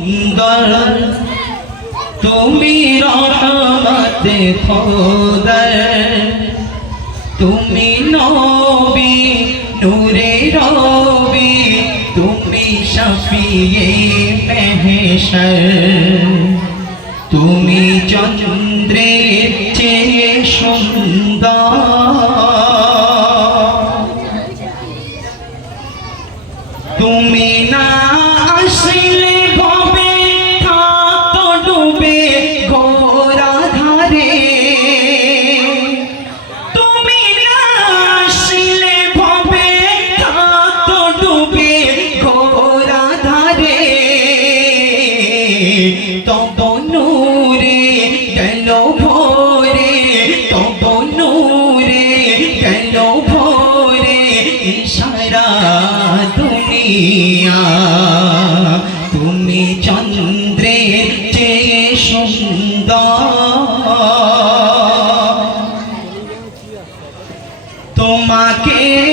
সুন্দর। তুমি রহমত খোদর। তুমি নবী, নূরে রবি। তুমি শফিয়ে মেহশর তুমি চন্দ্রের চেয়ে সুন্দর। তুমি না আসলে তব নূরে গেল ভোরে তব নূরে গেল ভোরে ইশারা দুনিয়া। সুন্দর। তোমাকে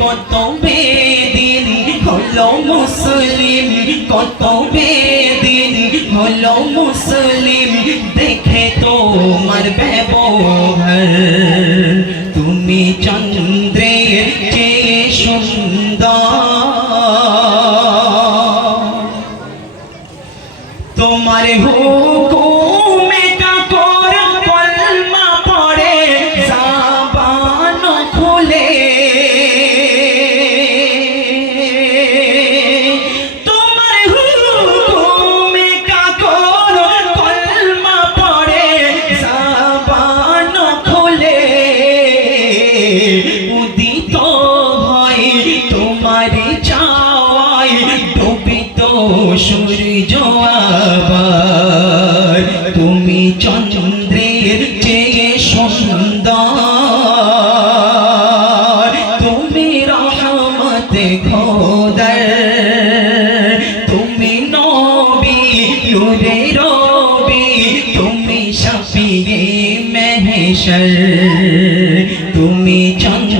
কত বেদিন হলো মুসলিম কত বেদিন হলো মুসলিম দেখে তোমার ব্যবহার তুমি চন্দ্রের চেয়ে সুন্দর আবার তুমি চন্দ্রের চেয়ে সুন্দর। তুমি রহমত খোদার, তুমি নবী নূরে রবি, তুমি শফিয়ে মেহশর। তুমি চন্দ্রের